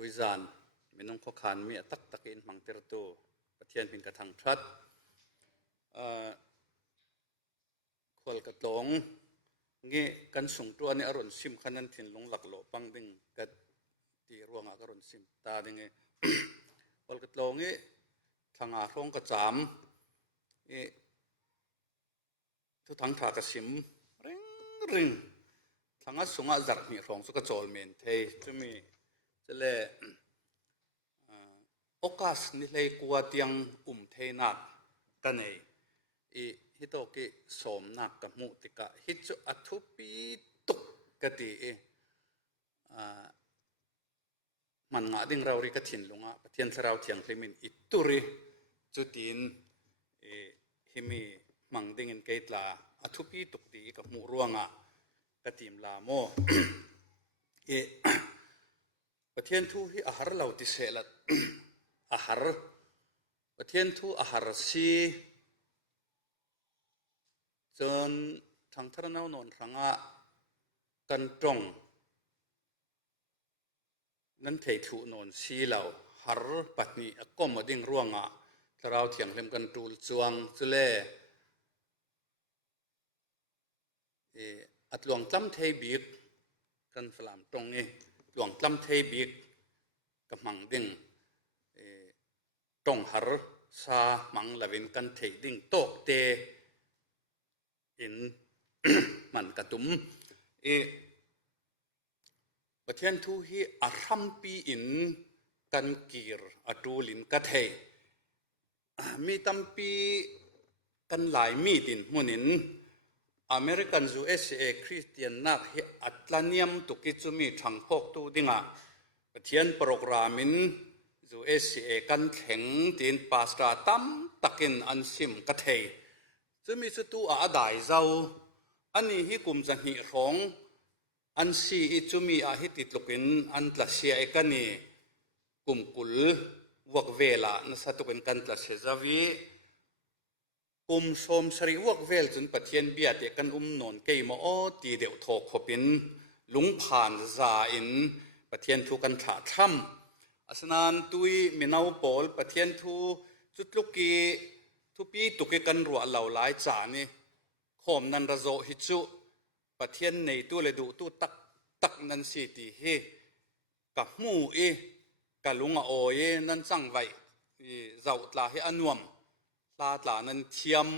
ตุยจานมีน้องข้อขานมีตักตะกินมังเตอร์โตประเทศเป็นกระทังทัดคนกระตงงี้กันส่งตัวนี่อรุณซิมขันนั้นถิ่นลงหลักโลปังดึงกัดตีรวงอรุณซิมตาดึงงี้คนกระตงงี้ทางอาทงกระจามทุกทางทากระซิมริงทางอาสงอาจักมีรองสุกโจลเมนเทจะมีจะเล่โอกาสนี่เลยกว่าเตียงเทนักกันเองฮิโตกิสมนักกับมุติกะฮิจุอัตุปีตุกกติมันงาดิ่งเราริกถิ่นลงอ่ะประเทศเราเทียงเคมินอิตุริจุดดินฮิมีมังดิ่งเกตลาอัตุปีตุกดีกับมุรวงอ่ะกติมลาโมประเทศทูที่อาหารเราติเสลัดอาหารประเทศทูอาหารซีจนทางทะเลนนทางกันตรงนั้นเทถุนนซีเหล่าหารปัตนีก็มาดิ่งร่วงเราเถียงเล่มกันตูลจวงจุเล่อัดหลวงตั้มเทบิกกันฝรั่งตรงนี้หลวงตั้มเทบิกกับมังดิ่งตรงหารซามังละเวนกันเทดิ่งโตกเตอินมันกระตุ้มประเทศทูฮีอารัมปีอินกันกีร์อดูลินกัทเฮมีตั้มปีกันหลายมีดินมุนินอเมริกันจูเอสเอคริสเตียนนักเฮอัตลานียมตุกิจุมีทางพกตูดิงะประเทศโปรแกรมินจูเอสเอกันแข็งดินปาสตาตัมตักินอันซิมกัทเฮจะมีสุตูอาได้เจ้าอันนี้ฮิกุมจะหิร้องอันซีจุมีอาฮิติดลุกินอันตละเสียกันนี่กุมกุลวักเวลานั่นสัตุกันกันตละเสียจาวีกุมสมสริวักเวลจนประเทศเบียดกันนนเกยมอตีเดียวทอกขบินลุงผ่านซาอินประเทศทุกันขาทำอาสนานตุยมินาวปอลประเทศทุจุดลุกีทุปีตุกกันรัวเหล่าหลายจานี่ข่มนันระโจฮิจุประเทศในตัวเลดูตัวตักนันสิติเฮกับมูกับลุงโอนั่นสั่งไว้เจ้าตลาเฮอันวมตลานันเทียม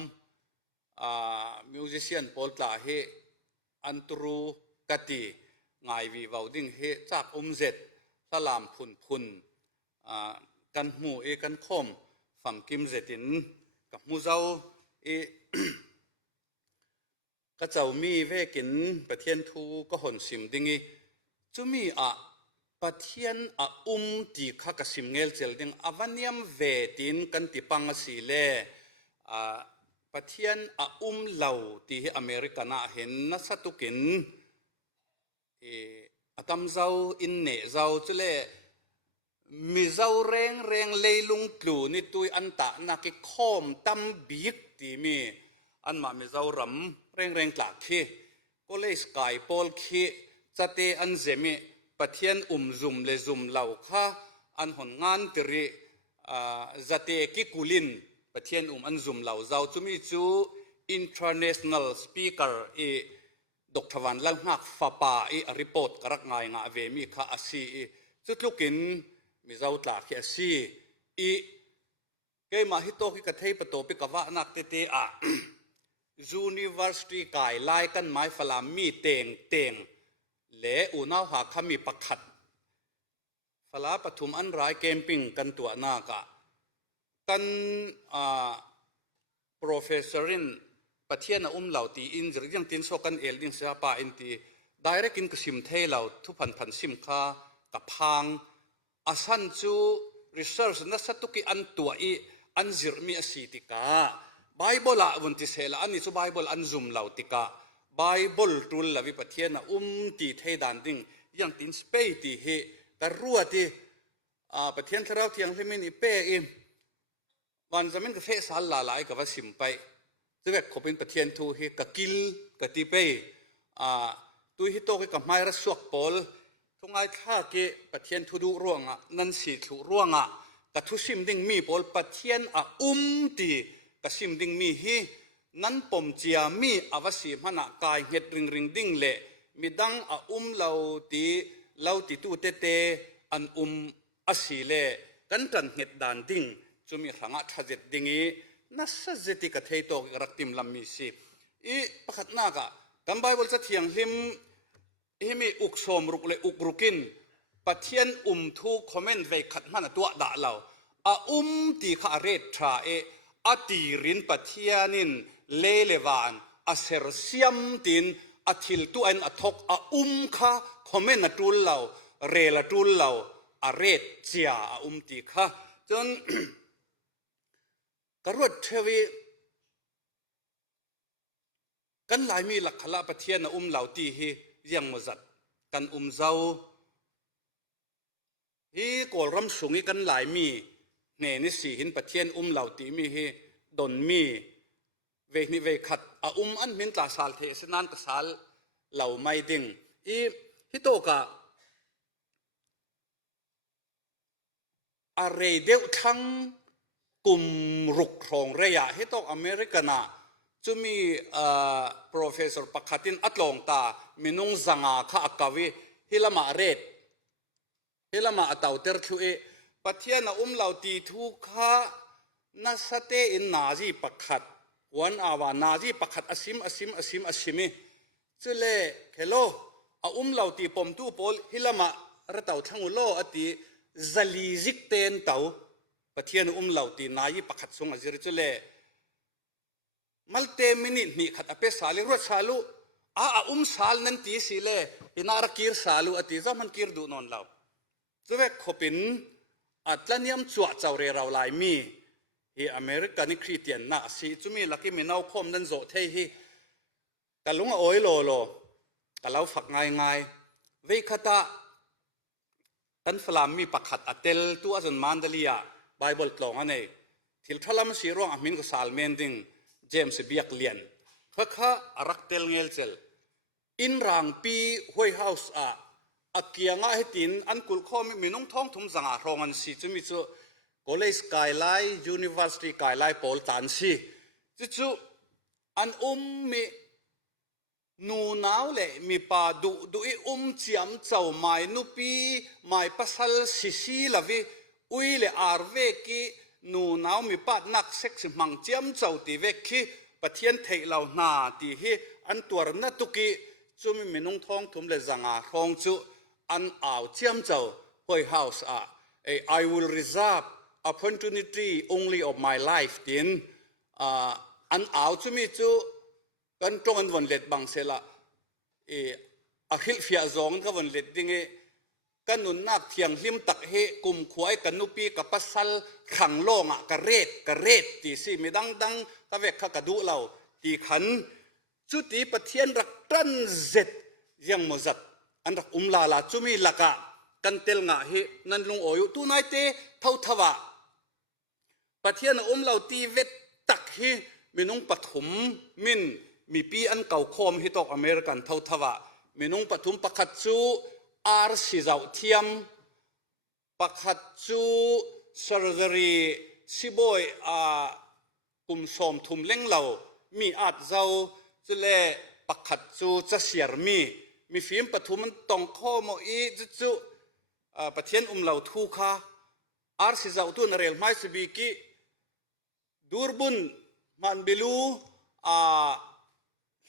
มิวสิเซียนปอลตลาเฮอันตรูกติไงวิวาวดิ้งเฮจากเจ็ดสลามพุนกันมูกันข่มฝั่งกิมเจตินกับมูเจ้าก็เจ้ามีเวกินประเทศทูก็หนสิมดิ่งจุมีประเทศตีข้ากสิมเงลเจลดิ่งอวันยมเวตินกันติปังสีเล่ประเทศเหล่าที่อเมริกันเห็นนัสตุกินตำเจ้าอินเนเจ้าจุเล่มีเจ้าแรงเลยลุงกลูนี่ตุยอันตะนักข้อมตั้มบีกที่มีอันมามีเจ้ารำแรงกลากขี้ก็เลยสกายพอลขี้จะเตอันเจมีประเทศซุมเลซุมเหล่าข้าอันหนงานตรีจะเตกิกุลินประเทศอันซุมเหล่าเจ้าจุมีจู international speaker ดร.วันลังหักฟ้าป่ารีพอร์ตกระไงงาเวมีข้าอาศีจุดลุกินมีเจ้าตลาดอาศีเกมาฮิโตกิกระเทยประตูปิกว่านักเตะUniversity กายไล่กันไม้ฝรั่งมีเต่งเละอุณาหาขมีปักขัดฝรั่งปฐุมอันไรเกมปิ้งกันตัวหน้ากะกันprofessorin ประเทศน่ะเหล่าตีอินหรือยังตินโซกันเอลดินเสียป่าอินตีdirect กินกสิมเทเหล่าทุพันซิมค่ากับพังอาสันจู research นักสัตุกิอันตัวอันจิรมีอสิติกาBible วันที่เสละอันนี้สุ Bible อันซุมเหล่าติกา Bible ตุลละวิประเทศน่ะตีเทดันดิ่งยังตินสเปย์ตีเฮแต่รัวที่ประเทศเราเที่ยงที่มินิเป้วันจะมันก็เฟสาลาหลายกับว่าสิมไปจะแบบเขาเป็นประเทศทูเฮกกิลกติเป้ตุยฮิโตกับไม้รัสวกปอล ทุกไงท่าเกะปะเทียนทุดุร่วงอ่ะนั่นสีทุร่วงอ่ะกะทุสิมดิ่งมีปอลปะเทียนอ่ะตีกะสิมดิ่งมีฮีนั้นปมเจียมีอวสีมันอ่ะกายเห็ดริงดิ่งเละมีดังอ่ะเราตีตู้เตเตอันอสีเละกันจันเห็ดดานดิ่งจุมีขังอ่ะทัดเจ็ดดิ่งอีนัสเจติกะเทยโตกรักติมลำมีสิอีประคัดนากะกันไบเบิลจะเทียงหิมมีอุกสมรุกเลยอุกรุกินปะเทียนทุกคอมเมนต์ไว้ขัดมันตัวด่าเราตีข้าเรศทราตีรินปะเทียนินเลวานเซอร์เซียมตินทิลตัวเอ็นทกข้าคอมเมนต์ตุลเราเรลตุลเราเรศเจียตีข้าจนกระรวดเทวีกันหลายมีหลักขละปะเทียนเราตีฮียังมจัดกันเจ้าฮีกอลรำสุงีกันหลายมีเนนิสีหินปะเทียนเราตีมีฮีดนมีเวนิเวขัดอันมินตาสาลเทสนันกสาลเหล่าไม่ดิ่งฮิโตกะอะไรเดียวทั้งกุมรุกรองเรียฮิโตอเมริกันจะมีprofessor ปักขัดินอัตลองตามินุงสังอาข้าอักวิฮิลามาเรดฮิลามาอัตเอาเตอร์คิวปัทยานะเราตีทุกข้านัสเตอินนาจีปักขัดวันอาวานาจีปักขัดอสิมจุเลเคโลเราตีปมตู้ปอลฮิลามาระเต่าทั้งโลอติzali zik ten tau pathian lau ti nai pakhat sunga zir chule malte minute ni khat ape sali ro salu sal nan ti sile inar kir salu ati zaman kir du non lau chuwe khopin atlaniam chua chawre raw lai mi hi american christian na si chumi laki minau khom nan zo thei hi kalunga oi lo kalau fak ngai ve khataกันฟลามมีปักขัดอัตเตลตัวจนมันเดลียไบเบิลตรงอันนี้ทิลทลัมสีร้องอามินก็สาลเมนดิงเจมส์เบียกเลียนข้ารักเตลเงลเซลอินรังปีไวท์เฮาส์อักเกียงอาเหตินอันกุลข้อมีน้องท้องทุ่มสังหารองอันสิจุมิจุคอลเลจไกไลยูนิเวอร์ซิตี้ไกไลโพลตันสิจุอันมีนูนาวเล่มีป่าดูเจียมเจ้าไม้นุปีไม้ปัสสาวะสีลาวิอุยเล่อาร์เวกีนูนาวมีป่านักเซ็กซ์มังเจียมเจ้าตีเวกีปะเทียนเทเหล่านาตีฮีอันตัวนัตุกีจุมีนุ่งทองทุ่มเลจังอาทองจุอันอ่าวเจียมเจ้าไวท์เฮาส์I will reserve opportunity only of my life ดินอันอ่าวจุมีจุกันตรงอันวันเล็ดบางเสละอาคิลฟิอาซองก็วันเล็ดดิ่งกันนุนนักเทียงลิมตักเฮกุมขวายกันนุปีกับปัสสัลขังโลงกระเรศตีสิมีดังตะเวกขกระดูเราตีขันจุดตีปะเทียนรักตันเจ็ดยังมจัดอันรักลาจุมีลักะกันเตลงะเฮนันลงโอยุตูนายเตเท่าทวะปะเทียนเราตีเวทตักเฮมีนุ่งปฐมมินมีปีอันเก่าคมฮิตอกอเมริกันเท่าทว่ามีนุ่งปฐุมปักขัดจูสิเจ้าเทียมปักขัดจูเซอร์เจอรี่สิบอยกุมสมทุมเล่งเหล่ามีอาจเจ้าจุเลปักขัดจูจะเสียร์มีฟิล์มปฐุมมันตองข้อมอีจุปะเทียนเหล่าทูคาสิเจ้าตัวนเรลไมสบีกีดูร์บุนมันบิลู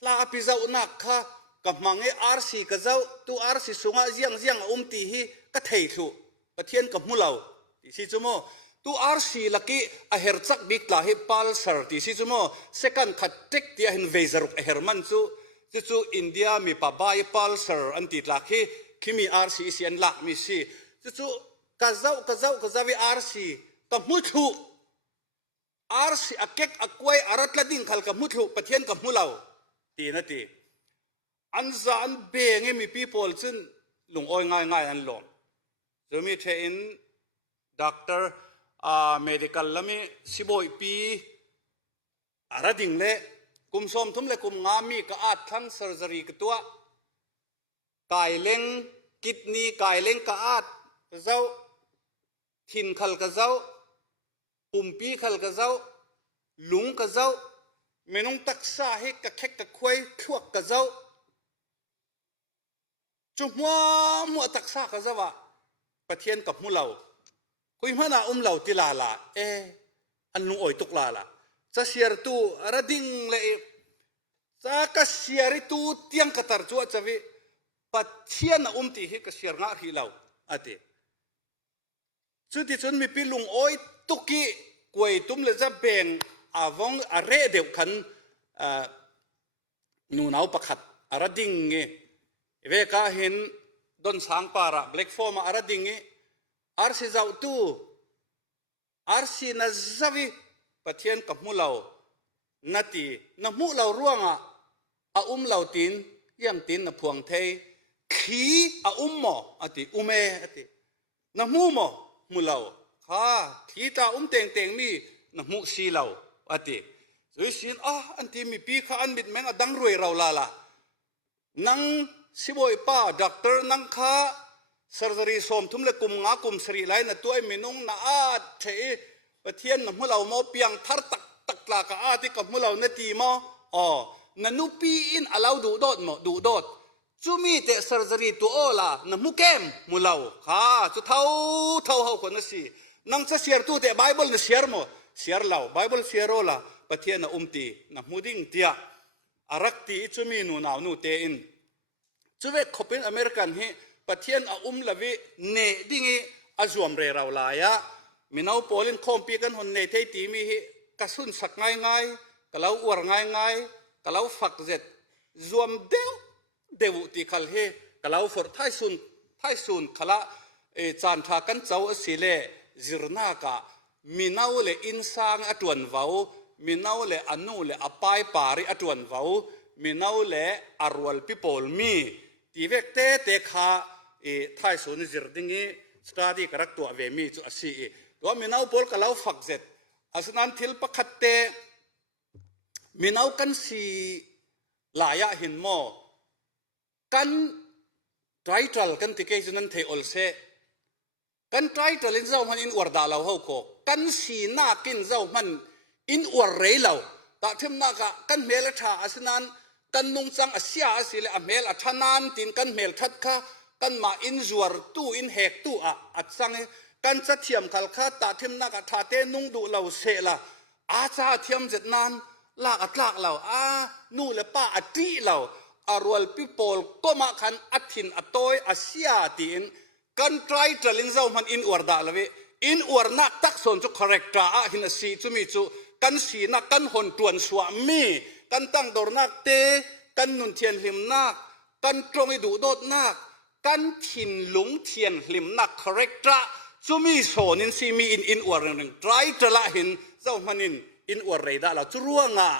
ลาพิจารณาค่ะกับมังเออาร์ซีกับเจ้าตัวอาร์ซีสุงะเจียงตีฮีก็เที่ยวปะเทียนกับมุลาวที่สิจุโมตัวอาร์ซีลักกี้เฮอร์ซักบิ๊กลาฮิพัลเซอร์ที่สิจุโมเซกันขัดเทคที่เห็นเวซารุกเฮอร์มันจูอินเดียมีปะบายพัลเซอร์อันติดลักฮีคิมีอาร์ซีเซียนลักมีสิจูกับเจ้าวิอาร์ซีกับมุทูอาร์ซีเก็กกวยอารัตลดิ่งขัลกับมุทูปะเทียนกับมุลาวตีนั่นตีอันซาอันเบงมี people ซึ่งลงอ้อยง่ายอันลงจะมีเทอินด็อกเตอร์medical แล้วมี10 ปีอะไรดิ่งเล่กุมสมทุ่มเล่กุมงามีก็อาจทั้ง surgery กับตัวกายเล้ง กิดนีกายเล่งกะอาดเจ้าทินขัลกะเจ้าปุ่มปีขัลกะเจ้าลุงกะเจ้าเมนงตักษาให้กะแขกกะควยทั่วกะเจ้าจุมัวตักษากะเจ้าว่าประเทศกับมุเราคุยมานาเราติลาละอันลุงอ่อยตุกลาละจะเสียร์ตูระดิ่งเลยจะก็เสียร์ตูเตียงกระตัรจัวจะวิปัจเจียนตีให้ก็เสียร์งาฮีเราอะเดจุดที่จนมีปีลุงอ่อยตุกี้กวยตุ้มเลยจะแบ่งอาวงอะไรเดียวกันนูนเอาประคัดระดิ่งเงี้ยเวก้าเห็นดนสังปาระเบล็กฟอร์มาระดิ่งเงี้ยอาร์ซีเจ้าตูอาร์ซีนัซวิประเทศกับมุเรานาทีนมุเราร่วงเราตินยังตินนพวงเทยขี้หมออติเมอตินมุหมอมุเราข้าขี้ตาเต็งมีนมุสีเราอติสุยสินอันที่มีปีข้าอันมิดแมงดังรวยเราละนังสิบอยป้าด็อกเตอร์นังข้าsurgery สมทุมเลกุมงากุมสรีไลน์ตัวมินงนาอาเทประเทศนมุเราโมเปียงทาร์ตักลากอาที่กับมุเราเนตีมนันุปีอินอาลาวดูโดดจูมีเต surgery ตัวละนมุเกมมุเราค่ะจุเท่าเขาคนนั้นสินังจะเสียร์ตัวเต Bible นเสียร์โมเสียร์เรา Bible เสียร์โอละประเทศนตีนมุดิ้งเตียอารักตีจูมีนูนาวนูเตอินจูเวกขบินอเมริกันเฮประเทศละวิเนดิ้งอาจวมเรเราลายะมินเอาโพลินคอมปีกันหนเนเทตีมีกระสุนสักง่ายกะเลาอวดง่ายกะเลาฝักเจ็ดจวมเดวตีขัลเฮกะเลาฝนท้ายซุนขละจานทากันเจ้าสิเลจิรนากะมินเอาเลอินซางอตวนวาวมินเอาเลอนูเลอปายปาริอตวนวาวมินเอาเลอารวลปิโปลมีตีเวกเตขาท้ายซุนจิรดิ้งสตาร์ดีกระตัวเวมีจุอสีตัวมินเอาโพลกะเลาฝักเจ็ดอาสนันทิลปะขัดเตมินเอากันสีลายะหินโมกันไตรทัลกันติเกจนันเทอลเซกันไตรทัลอินเจ้ามันอินอวดดาลาวเฮาโคกันสีนากินเจ้ามันอินอวดเรลาวแต่ทิมนากะกันเมลชาอาสนันกันนุงจังอาเซียอาศิเลอเมลอัชนานตินกันเมลทัดค่ะกันมาอินจวรตู้อินเฮกตู้อัดสังกันจะเทียมขัลข้าตาทิมนักทาเตนุ่งดูเราเสละอาชาเทียมเจ็ดนานลากเรานู่นเลยป้าอดีเราอารวลปิโปลก็มาขันอัดหินอัดโต้อาเซียตีนกันไตรจะลิงเจ้ามันอินอวดดาลเวอินอวดนักตักส่วนจุ correct หินสีจุมีจุกันสีนักกันหนตวนสวามีกันตั้งดอร์นักเตกันนุนเทียนหิมนักกันตรงไอดูโดดนักกันถิ่นหลงเทียนหิมนัก correctจูมีโซนินซีมีอินอวดหนึ่งไตรจะละหินเจ้ามันอินอวดเรดาเราจุรัวงา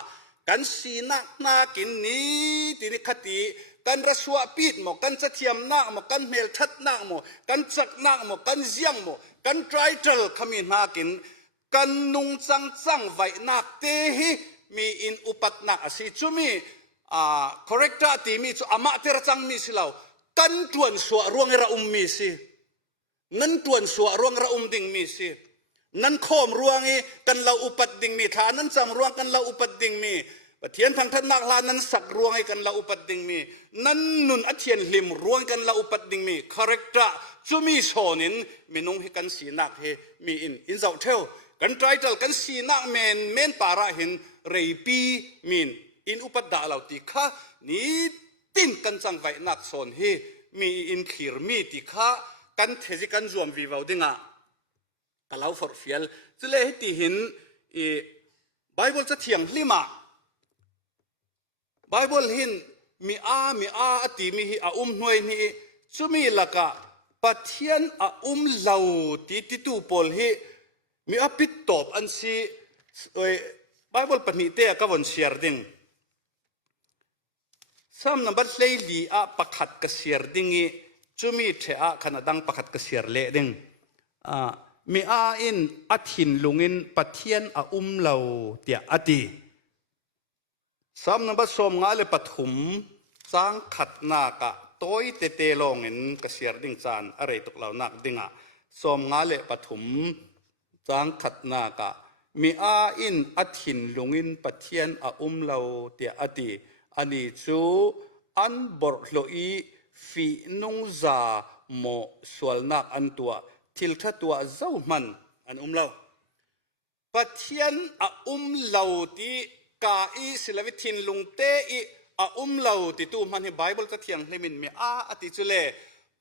กันสีนักนากินนี้ตีนิคติกันรัสวะปีดหมอกันจะเทียมนักหมอกันเมลทัดนักหมอกันจักนักหมอกันเจียงหมอกันไตรจะขมินนากินกันนุงจังไว้นักเตหิมีอินอุปัตนักสิจูมีcorrect ตีมีจูอามาเตระจังมีสิเรากันตวนสวะรวงระมีสินั่นตวนสวะรวงระดิ่งมีสินั่นโคมรวงกันเราอุปัตดิ่งมีฐานนั้นจำรวงกันเราอุปัตดิ่งมีปะเทียนทางท่านนักลานั้นสักรวงกันเราอุปัตดิ่งมีนั่นนุนอเทียนลิมรวงกันเราอุปัตดิ่งมี correct จูมีโซนินมีนุ่งให้กันสีนักเฮมีอินเจ้าเทวกันไตรทัลกันสีนักเมนปาระหินเรปีมีนอินอุปัตดาเราติค่ะนี้ตินกันจังไว้นักโซนเฮมีอินขีรมีติค่ะกันเทจิกันรวมวิวาวดิ่งกล่าวฟอร์ฟิลจะเลยที่เห็นไบเบิลจะเถียงลิมาไบเบิลเห็นมีอาติมีหน่วยนี้จะมีละกะปัทยันเหล่าที่ตูปอลมีปิดตบอันซีไบเบิลปนิเตะก็วันเชียร์ดิ่งซ้ำนับเลยลีปักขัดกเสียร์ดิ่งจะมีเทขนาดังปักขัดกเสียร์เละดิ่งมีอินอัดหินลุงินปัทยันเราเตียอดีซ้ำนับสมงาเลปฐุมสร้างขัดนากะ ต้อยเตเตลองเงินกเสียรดิ่งจานอะไรตกเหล่านักดิ่งอ่ะสมงาเลปฐุมจางขัดนากะมีอาอินอัถินลุงินปะเทียนอาเหลาเตียอดีอันนี้จูอันบอร์โลอีฟีนุงซาโมสวลนักอันตัวทิลทัตัวเจ้ามันอันเหลาปะเทียนอาเหลาที่กาอีศิลวิทินลุงเตอีอาเหลาที่ตัวมันในไบเบิลจะเทียงให้มันมีอติจุเล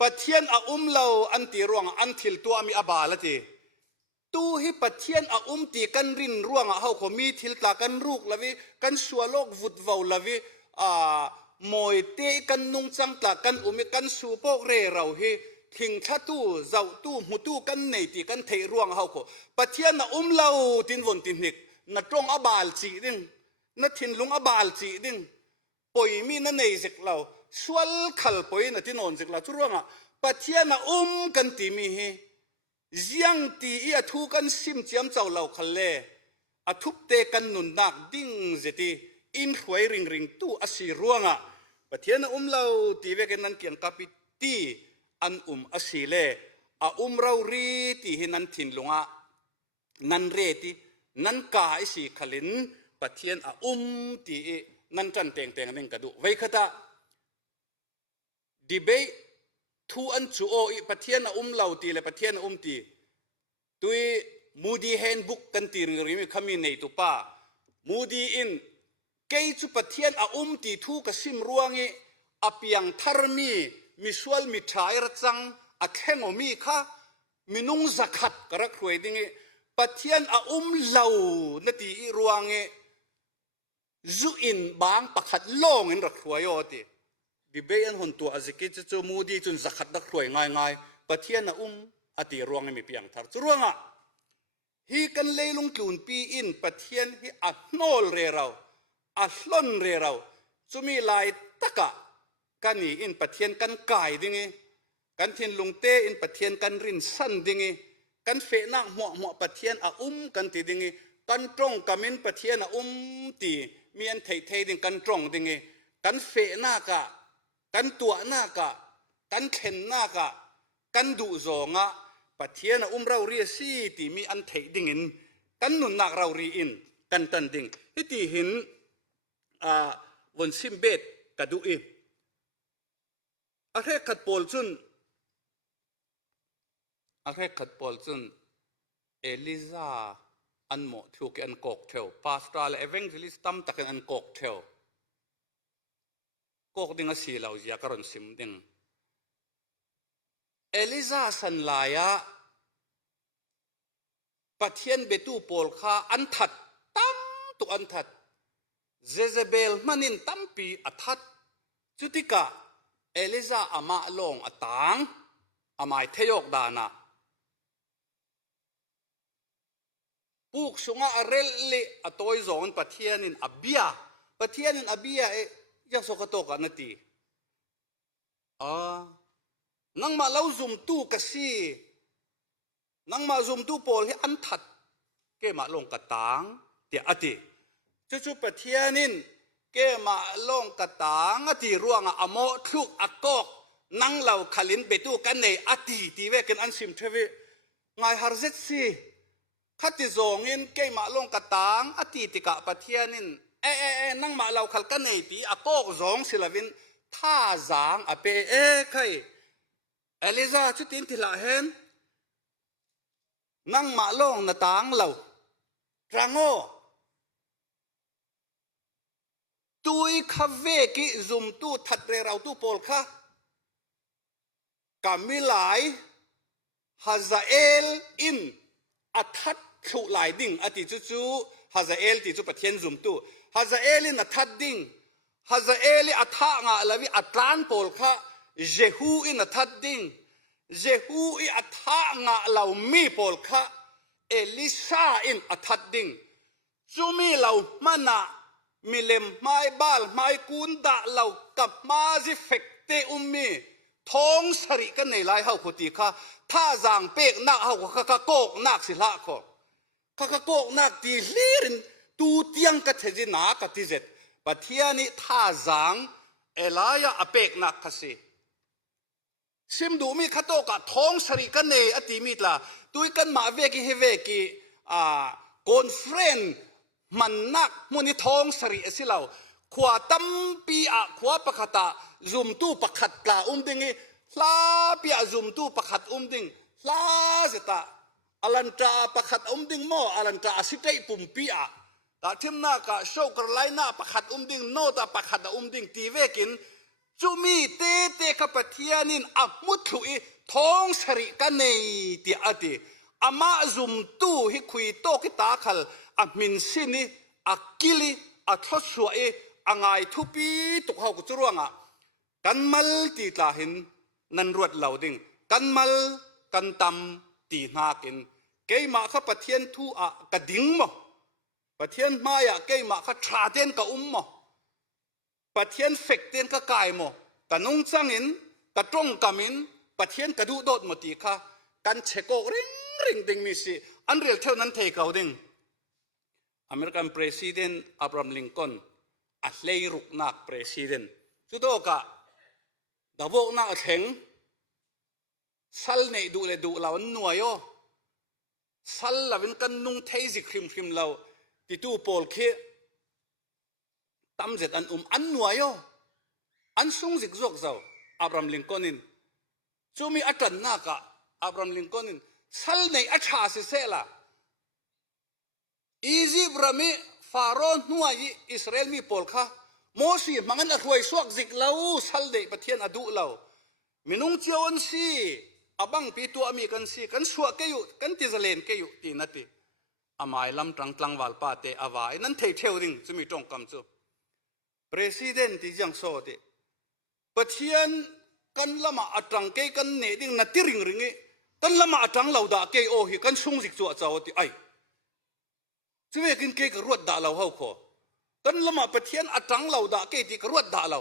ปะเทียนอาเหลาอันตีรวงอันทิลตัวมีอบาลทีตู้ให้ปะเทียนตีกันรินร่วงเขาขมีทิลตากันรูกละวิกันสัวโลกวุดวาวละวิมวยเตกันนุงจังตากันกันสูปกเรเราเฮทิ้งทัตู้เจ้าตู้มุตู้กันในตีกันเทร่วงเขาขปะเทียนเหลาตินวนตินนิกนัดตรงอบาลจีดิ้งนัดทินลุงอบาลจีดิ้งปอยมีนั่นในสิกเราสวลขัลปอยนัดที่นอนสิกเราทุร่วงปะเทียนกันตีมีเฮยังตีทุกันซิมเจียมเจ้าเราขัลเลทุบเตกันนุนนักดิ้งเจตีอินหวยริงตู้อสีร่วงปะเทียนเราตีเวกันนั้นเกี่ยงกับตีอันอสีเลเรารีตีให้นั้นทินลุงนั้นเรตีนั้นกาไอสีขลินปะเทียนตีนั้นจันเต่งนึงกระดูไว้ขตาดีเบทูอันจูโอปะเทียนเราตีเลยปะเทียนตีตุยมูดีแฮนบุกกันตีริมีขมินในตุป้ามูดีอินเกยจุปะเทียนตีทูกสิมรวงอเปียงทารมีสวลมีทายรัจังแข่งมีค่ะมีนุงจักขัดกระครวยดิ้งปะเทียนเรานตีรวงจุอินบางปะขัดลงอินรักครวยอติดิเบยันหนตัวอาจิกิจจูมูดีจุนจักขัดรักครวยง่ายปะเทียนอติรวงมีเปียงทารจรวงฮีกันเลยลงกลุ่นปีอินปะเทียนฮีโนลเรเราล้นเรเราจุมีลายตะกะกันนี่อินปะเทียนกันกายดิ้งกันเทียนลุงเตอินปะเทียนกันรินสันดิ้งกันเฟนักหัวปะเทียนกันตีดิ้งกันตรงกามินปะเทียนตีมีอันเทดิ้งกันตรงดิ้งกันเฟนักะกันตัวนักะกันเข็นนักะกันดุโจงะปะเทียนเราเรียสีตีมีอันเทดิ้งกันนุนนักเรารีอินกันตันดิ้งที่ตีหินวันซิมเบตกระดูอีอะไรขัดปอลจุนเอลิซาอันหมดถูกอันกอกเทลพาสตราลเอเวนเจลิสตัมตะกันอันกอกเทลกอกดิ้งสีเหล่าจีกรอนซิมดิ้งเอลิซาสันลายะปะเทียนเบตูปอลข้าอันทัดตั้มตุอันทัดเจเซเบลมันินตั้มปีอัทัดจุติกะเอลิซาอามาลงอัตังอามาเทยกดานะปุกสุงะเรลลิอตอยจงปะเทียนินอบียยังสกตกันนาทีนังมาเล่าซุมตู้กษีนังมาซุมตู้ปอลให้อันทัดเกมาลงกระตังเตียอติจู่ปะเทียนินเกมาลงกระตังอติร่วงอโมทุกอกอกนังเหล่าขลินเบตูกันในอติตีเวกันอันซิมเทวิไงฮาร์เซตซีขัดติจงอินเกมาลงกระตังอติติกะปะเทียนินนังมาเหล่าขลกันในตีอกอกจงศิลวินท่าจางอเปใครเอลิซาชุตินทิลาเห็นนังมาลงนาตังเหล่าตรังโอตุยคาเวกิซุมตู้ทัดเรเราตู้ปอลค่ะกามิลายฮาซาเอลอินอัทัดสุลายดิ่งอติจูฮาซาเอลติจูปะเทียนซุมตู้ฮาซาเอลินอัทัดดิ่งฮาซาเอลิอัทางะลาวิอัตลานปอลค่ะเจฮูอินอัทัดดิ่งเจฮูอิอัทางะลาวมีปอลค่ะเอลิซาอินอัทัดดิ่งจูมีลาวมานะมิเลมไม่บาลไม่กุนดะเหล่ากับมาจิเฟกเตมีท้องสริกันในลายเฮาคุติค่ะถ้าจางเปกนักเฮาข้าโกกนักสิละข้อข้าโกกนักตีลีรินตูเตียงกัเทจินากัติเจตปะเทียนิท่าจางเอลายะอเปกนักคสิ ซิมดูมีขะโตกะท้องสริกันเนอติมิตลาตุยกันมาเวกิเฮเวกิคอนเฟรนมันนักมุนิท้องสริสิเราขวาตัมปีอะขวาปะขะตาซุมตู้ปะขัดปลาดิงลาปีอะซุมตู้ปะขัดดิงลาเสตาอลันตราปะขัดดิงโมอลันตราสิเตปุ่มปีอะตาทิมนากะโชกรไลนาปะขัดดิงโนตาปะขัดดิงตีเวกินจุมีเตเตขปะเทียนินอักมุตลุยท้องสริกันเนติอติอามาซุมตู้ฮิคุยโตกิตาขัลอักมินซินีอักกิลีอัทศวะอังไอทุปีตุกเฮากุจรวงอ่ะกันมัลตีตาหินนันรวดเหล่าดิ่งกันมัลกันตำตีนากินเกยมาขปะเทียนทูอ่ะกะดิ่งมอปะเทียนมาอ่ะเกยมาขทราเตนกะมอปะเทียนเฟกเตนกะกายมอกะนุงจังอินกะตรงกะมินปะเทียนกะดูโดดมตีค่ะกันเชโกริงดิ่งมิสิอันเรียลเท่านั้นเทเกาดิ่งอเมริกันประธานอับราฮัมลิงคอนอัลเลย์รุกนักประธานสุดโอกะดาวนักเถงสัลเนดูเลดูเราหน่วยอ๋อสัลลาวินกันนุ่งเทจิคริมเราติตูโพลเคตั้มเจ็ดอันอันหน่วยอ๋ออันซุงจิกจกเจ้าอับราฮัมลิงคอนินจูมีอัตรันนักะอับราฮัมลิงคอนินสัลเนอัชาสิเซล่ะอียิปต์รามีฟาโรห์นัวยิอิสราเอลมีโพลค่ะโมซีมังอันรวยสวกจิกเราสัลเดปะเทียนอดุเรามินุงเจียวอันซีอบังปีตัวมีกันซีกันสวกเกยุกันติซาเลนเกยุตีนัติอามายลำตรังตรังวาลปาเตอาวายนั้นเทเทวดิ่งจะมีตรงคำจูประธานที่ยังโซเดปะเทียนกันละมาอัตรังเกกันเนดิ่งนัติริงริงกันละมาอัตรังเหล่าดาเกโอหิกันซุงจิกจัวเจ้าติไอจะเวกินเกกรวดด่าเราเฮาขอกันละมาปะเทียนอัตรังเหล่าด่าเกติกรวดด่าเรา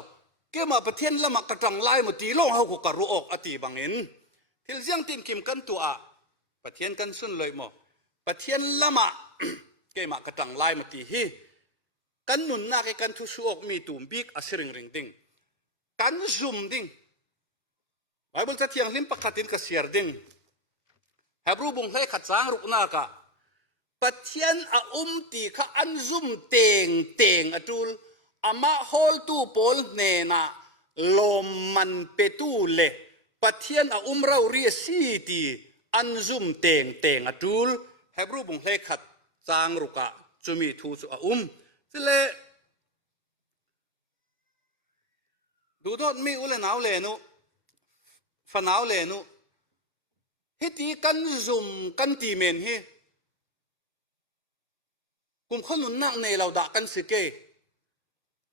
เกมาปะเทียนละมากระจังไล่มาตีลงเฮาขอกระรู้ออกอติบังเห็นที่เสียงตินคิมกันตัวปะเทียนกันสุนเลยหมอปะเทียนละมาเกมากระจังไล่มาตีฮีกันนุนนาเกกันทุสุออกมีตุ่มบิ๊กอสิริงริงดิ่งกันซุ่มดิ่งไบเบิลจะเทียงลิมปะขัดินกระเสียร์ดิ่งเฮบรูบุงให้ขัดสางรุกนากะปะเทียนตีข้าอันซุ่มเต่งอจุลอามาฮอลตูโพลเนนาลมมันเปตูเลปะเทียนเราเรียซีตีอันซุ่มเต่งอจุลเฮบรูบุงให้ขัดสางรุกะจุมีทูสุสิเลดูดอดมีอุเลนาวเลนุฟนาวเลนุฮิตีกันซุ่มกันตีเมนฮีกุมขนุนนักในเราด่ากันสิเก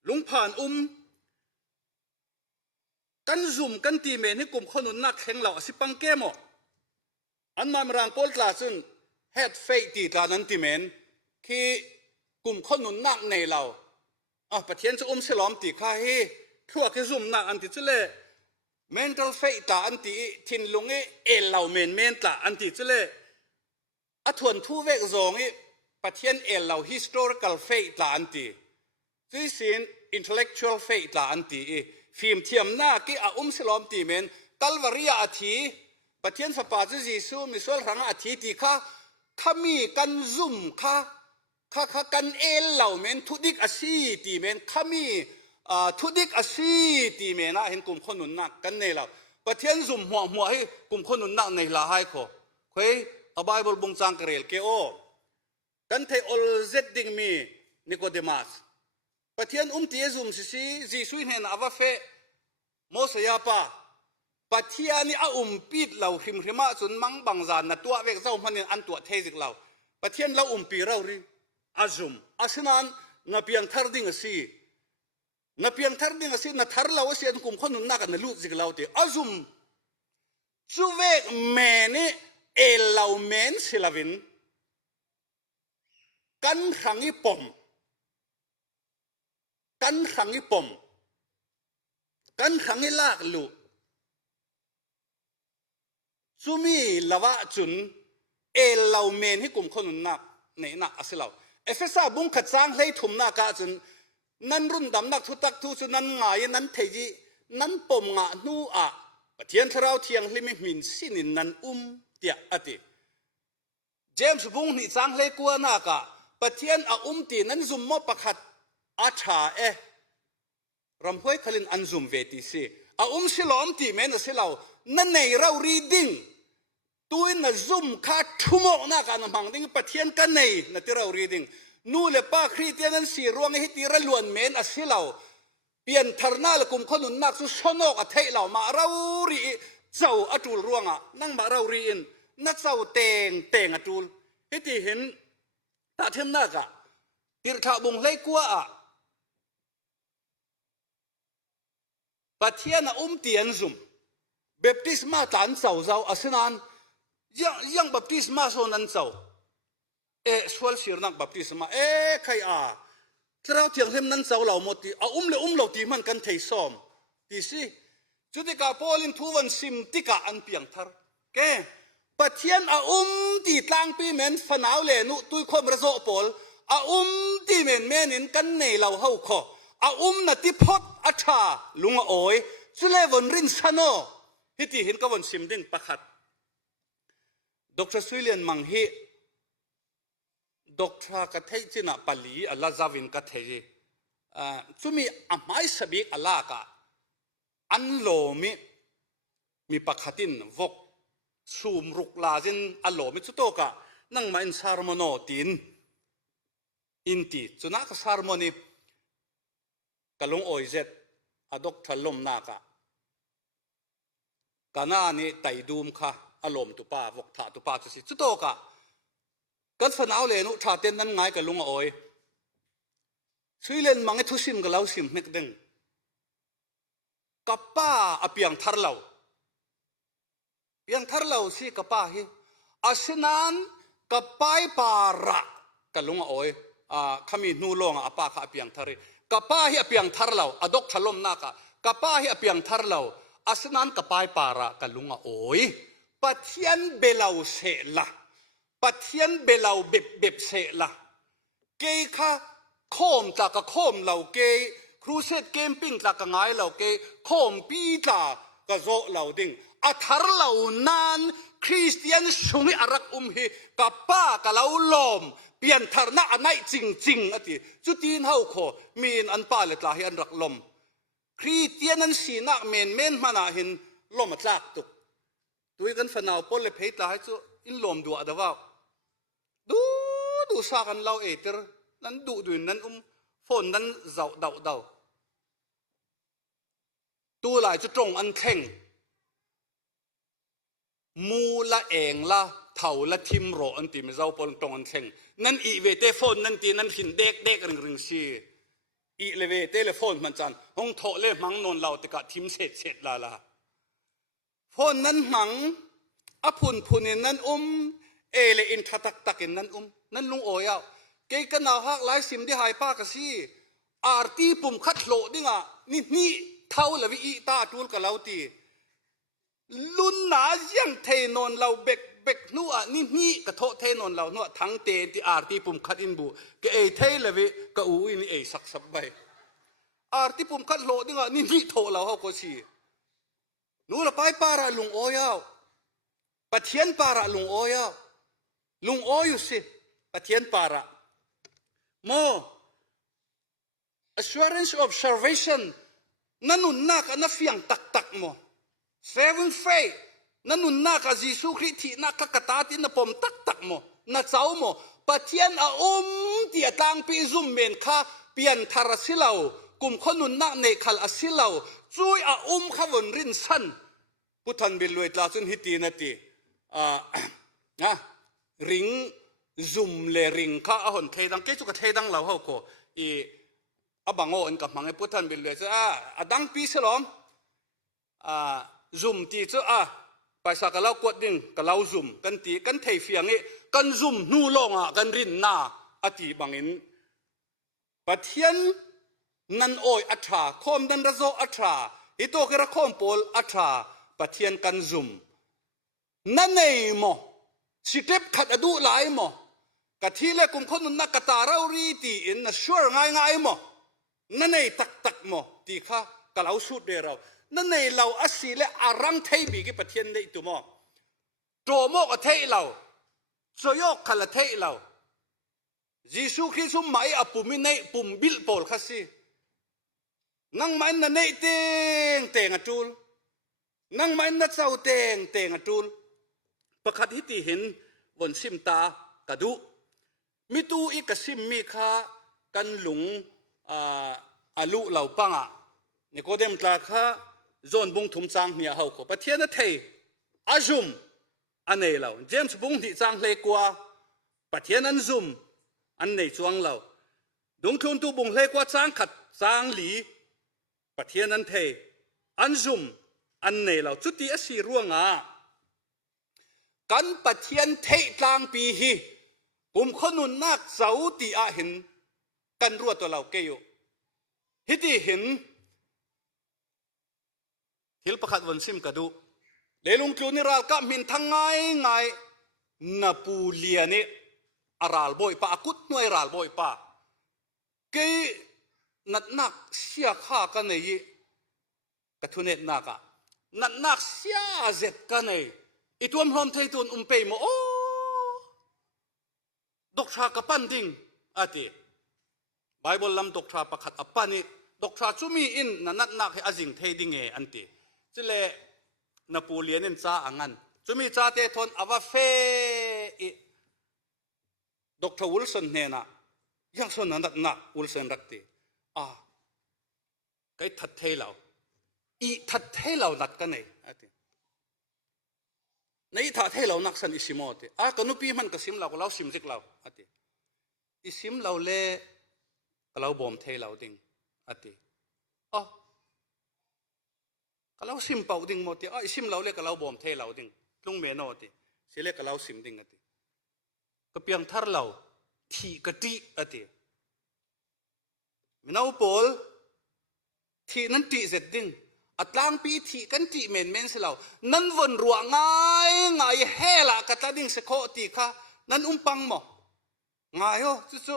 ลุงผ่านกันซุ่มกันตีเมนให้กุมขนุนนักแข่งเราสิปังเกมออันนามรางโพลกลาซึนเฮดเฟตีตานันตีเมนที่กุมขนุนนักในเราปะเทียนจะสลอมตีข้าเฮทั่วคือซุ่มนักอันติจุเลmental fate ตาอันติทินลุงเอลเราเมนตาอันติจุเลทวนทูเวกซองปะเทียนเอลเรา historical fate ตาอันติจุยสิน intellectual fate ตาอันติฟิล์มเทียมหน้ากีสลอมตีเมนกัลวารีอาทีปะเทียนสปาจุจิสูมิสวลรังอาทีตีข้ามีกันซุ่มข้ากันเอลเราเมนทุดิกอาซีตีเมนข้ามีทุดิกอาซีตีเมนะเห็นกลุ่มคนหนุนนักกันในเราประเทศซุ่มหัวให้กลุ่มคนหนุนนักในลาให้เขาคุยเอาไบเบิลบงจังกเรลเกโอกันเทอลเซดดิงมีนิโคเดมัสประเทศตีซุ่มซีซุยเห็นอาวาเฟโมสยาปาประเทศนี้ปิดเราหิมมาจนมังบังจานนัตัวเวกเจ้ามันอันตัวเทจิกเราประเทศเราปีเรารีอาซุมอาสนันนับเพียงทาร์ดิงซีนับเพียงทาร์ดิงสินับทาร์เราเสียนกุมคนนุนนักนัลุจิกเราเตอาซุมจูเวกเมนี่เอลเราเมนสิลาวินกันขังอีปมกันขังอีลากลุจูมีลาวะจุนเอลเราเมนให้กุมคนนุนนักในนักอาศิลาเอฟเอซ่าบุ้งขัดสร้างให้ถุมหน้ากาจุนนั้นรุ่นดำนักทุตักทุจุนั้นง่ายนั้นเทจีนั้นปมงะนู ปะเทียนทราวเทียงลิมิมินสินินนันเตียอติเจมส์บุงนี่สังเลกัวนากะปะเทียนตีนั้นซุมมอประคัดอาชารำห้วยขลินอันซุมเวติสิสิลอมตีเมนสิเรานั่นในเรา reading ตัวน่ะซุมขาดทุ่มนักอันมังดิ้งปะเทียนกันในนั่นที่เรา reading นู่นเลยป้าคริสเตียนนั้นสีรวงให้ตีระล้วนเมนสิเราเปลี่ยนทาร์นาลกุมคนนุนนักสุชนกอัฐเเรามาเรารีเจ้าอจูลรวงนั่งมาเรารีนนักเจ้าเตงอจูลให้ตีเห็นตาเทมนักติรขาบุงเลยกัวปะเทียนเตียนซุมเบปติสมาตันเจ้าอาศัยนั้นยังเบปติสมาโซนันเจ้าสวลสิรนักเบปติสมาใครถ้าเราเถียงเห็นนั้นเจ้าเราหมดที่เราตีมันกันเทยซ้อมที่สิจุดที่กาโพลินทูวันซิมติกาอันเปียงทาร์แกปะเทียนตีตั้งปีเมนฝนเอาเลนุตุยคมระโซปอลตีเมนเมนินกันในเราเฮาขอนัดที่พดอัชาลุงโอยจุเลวันรินซานอฮิติเห็นกับวันซิมดินประคัดดร.สุเลียนมังฮีดร.กัทเทจินาปาลีอัลลาซาวินกัทเทจิจุมีอาไมสบิกอัลลากะอันโลมีประคัดินวกซูมรุกลาจินอัลโลมิจุโตกะนั่งมาอินซาร์โมโนตินอินติจุนักซาร์โมนีกะลงโอยเจ็ดอดกทลมนากะกานานี่ไตดูมค่ะอารมณ์ตุป้าวกถาตุป้าจะสิจุโตกะกันฝนเอาเลยนุชาเต้นนั้นไงกะลงโอยสุยเลนมังไอทุสิมกะเลาสิมเมกดึงกับป้าอเปียงทาร์เลาเปียงทาร์เลาสิกับป้าฮิอาศินันกับป้ายปาระกะลงโอยขมีนูลงอาป้าข้าอเปียงทารีกับป้าฮิอเปียงทาร์เลาอดกทลมนากะกับป้าฮิอเปียงทาร์เลาอาศินันกับป้ายปาระกะลงโอยปัทยันเบลาเสละปัทยันเบลาเบบเสละเกยค่ะโคมจากกะโคมเหล่าเกยครูเซตเกมปิ้งจากกะไงเหล่าเกยโคมปีจากกะโซเหล่าดิ่งอัทาร์เหล่านั้นคริสเตียนชุมิอารักฮิกับป้ากะเหล่าลมเปลี่ยนทาร์น่าอันไหนจริงอติจุดที่เฮาโคมีอันป้าเลตลาฮิอันรักลมคริสเตียนนั้นสีนักเมนมานาหินลมอัตลักตุกตัวกันฝนเอาปนเลยเพย์ตาให้จูอินลมดูอะเดว่าดูซากันเราเตอร์นั้นดูนั้นฝนนั้นเดาตัวหลายจะตรงอันแข็งมูละเองละเท่าละทิมโรอันตีไม่เจ้าปนตรงอันแข็งนั่นอีเวเตฝนนั่นตีนั้นหินเด็กรึงชีอีเลเวเตเลฝนมันจันห้องโถเลมังนนเราแต่กะทิมเสร็จละฝนนั้นมังอพุนนั้นเอเลอินทัตักนั้นนั้นลุงโอยเกยกันเอาหักหลายสิมที่หายป้ากสิอาร์ตีปุ่มคัดโลดิงนี่เท่าละวิอีตาจูลกับเราตีลุนหนายังเทนนเราเบกนัวนี่กระโถเทนนเรานัวทั้งเตที่อาร์ตีปุ่มคัดอินบุกเอเทละวิกอูอินเอสักใบอาร์ตีปุ่มคัดโลดิงนี่โถเราเขาก็สินู้ละไปปาระลุงโอยปะเทียนปาระลุงโอยสิปะเทียนปาระโม assurance of salvation นั่นนุนนักนับเฟียงตักโม seven faith นั่นนุนนักยิสุคริสต์นักกตาตินปมตักโมนัเจ้าโมปะเทียนที่ตั้งปีซุมเมนข้าเปลี่ยนทารสิเลากุมคนนุนนักในขัลอสิเลาช่วยขวนรินสันพุทธันบิลลวยตลาจุนฮิตีนาทีริงซุมเลริงข้าหนเทดังเกจุกเทดังเราเขาโคบังโออันกับมังไอพุทธันบิลลวยจะดังปีสลอมซุมตีจะไปสักเรากวดดิ่งกับเราซุมกันตีกันเทฟียงกันซุมนูลงกันรินนาอติบังอินปะเทียนนันโอยอัฐาคมนันระโซอัฐาอิโตกระคมโพลอัฐาปะเทียนกันซุมนั่นเองโมสิเก็บขัดอดูหลายโมกะที่เล็กกุมคนนักกตาเรารีตีอินนะชัวร์ง่ายโมนั่นเองตักโมตีข้ากะเราสุดเดเรา นั่นในเราอาศิเลอารังเทบีกิปะเทียนได้ตุมอโตโมกเทเราสยกขละเทเรายิสุคริสต์ไม่อปุมิเนปุ่มบิลโปลคัสซีนังมันนั่นเนเตงเตงอจูลนังมันนั่นเจ้าเตงเตงอจูลประคัดฮิติเห็นบนซิมตากระดุมิตูอีกซิมมีค่ากันหลงอาลุเหล่าปังอ่ะนี่ก็เดิมตราค่าโซนบุงทุมจางเนี่ยเขาก็ประเทศนั้นเทอาจุมอันไหนเราเจมส์บุงที่จางเล็กกว่าประเทศนั้นซุมอันไหนจวงเราดงทุนตูบุงเล็กกว่าจางขัดจางหลีประเทศนั้นเทอันซุมอันไหนเราจุดที่อสีร่วงอ่ะกันประเทศเทกลางปีฮีกุมขนุนนักเสาตีอาเห็นกันรัวตัวเราเกยฮิติเห็นฮิลประคัดวันซิมกระดูเลลุงคลูนิรัลก็มินทั้งไงนาปูเลียนี่อาราลบอยปะอากุดหน่วยราลบอยปะเกยนักเสียข้ากันเลยกระทุเนตนักนักเสียเจ็ดกันเลยอีตัวมหอมเทตุนเปย์โมโอดอกชากระปั้นดิ่งอาทิไบเบิลลำดอกชาประคัดอปานิดอกชาจุมีอินนักให้อาจิงเทดิ่งอันติจิเลนโปเลียนจ้าอังันจุมีจ้าเตทนอวาเฟดอกทวิลสันเนน่ะยังส่วนนักวิลสันรักตีไกทัดเทเหล่าทัดเทเหล่านัดกันไหนอาทิในทัดเทเหล่านักสันอิสิโมติกันุปีมันกสิมเราก็เราสิมจิกเราอาทิอิสิมเราเล่ก็เราบ่มเทเราดิ่งอาทิก็เราสิมเป่าดิ่งหมดที่อิสิมเราเล่ก็เราบ่มเทเราดิ่งลุงเมโนติเสียเล่ก็เราสิมดิ่งอาทิก็เพียงทาร์เราที่กติอาทิมินาอุปอลที่นั้นตีเสร็จดิ่งอัตลางปีที่กันตีเมนสิเรานั้นวนรัวง่ายเฮล่ะกัตดิ่งสะโคตีค่ะนั้นปังหมอง่ายจุ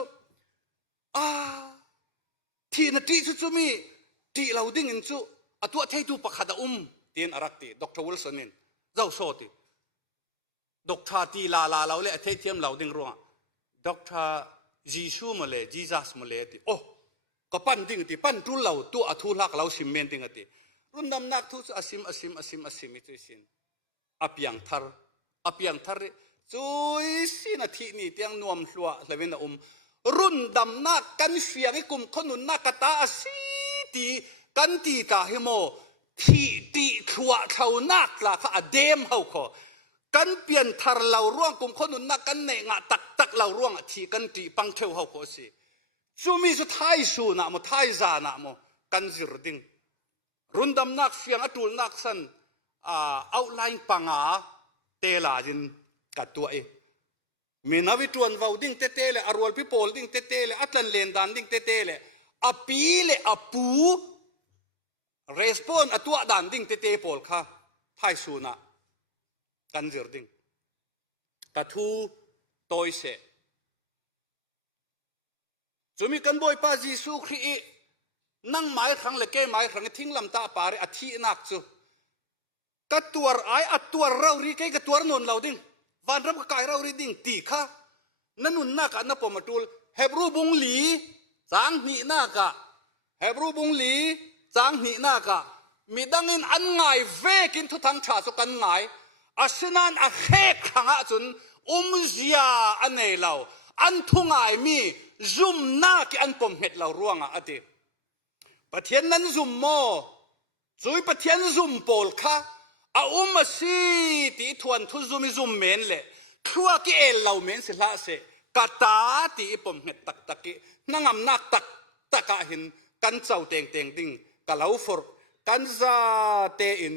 ที่นั่นที่จุมีที่เราดิ่งอินจุตัวเทตุประคัดเตียนอารักตีดร.วิลสันนินเจ้าโซติดร.ตีลาเราเลยเทเทียมเราดิ่งรัวดร.ยิซูมาเลยจีซัสมาเลยติก็ปั้นดิ่งติปั้นรุ่นเราตัวอัทุลักเราสิมเมนดิ่งติรุ่นดำนักทุกอาซิมมิตุสินอภิยังทาร์จุยสินาทีนี้เตียงนวมหัวเลวินรุ่นดำนักกันเสียงให้กลุ่มคนนุนนักตาสีตีกันตีตาเฮโมที่ตีขัวเขานักละค่ะเดมเขาขอกันเปลี่ยนทาร์เราร่วงกลุ่มคนนุนนักกันในงะตักเราร่วงที่กันตีปังเทวเขาขอสิจูมีสุดท้ายสูนะโมท้ายจานะโมกันจิรดิ่งรุ่นดำนักเสียงอตุลนักสันเอาไลน์ปังเตลาจินกัดตัวมีนาวิตวนวาวดิ่งเตเลอารวลพิโพลดิ่งเตเลอัตลันเลนดันดิ่งเตเลอปีเลอปูเรสปอนตัวดันดิ่งเตโพลค่ะท้ายสูนะกันจิรดิ่งกัดทูโตยเสจุมีกันบ่อยป้าจีสุครีนั่งไม้ครั้งเล็กไม้ครั้งทิ้งลำตาปาริอธินักจูกัดตัวตัวเรารีเกกัดตัวนนเราดิ่งวันรับกายเรารีดิ่งตีค่ะนั่นนุนนักอันนับปมาตูลเฮบรูบุงหลีจางหนีนักเฮบรูบุงหลีจางหนีนักมีดังอินอันไงเวกินทุทังชาสุกันไงอาศนันอาเขกครั้งจุนเสียอันไหนเราอันทุ่งไงมีซุ่มนักอันปมเห็ดเราร่วงอดีประเทศนั้นซุ่มโมจุยประเทศซุ่มโปลค่ะมาสิที่ทวนทุซุมิซุ่มเมนเลยครัวกี่เราเมนสิละเสกาตาที่ปมเห็ดตักนั่งอำนักตักหินกันเจ้าเตงดิ่งกะเหลาฟอร์กันซาเตอิน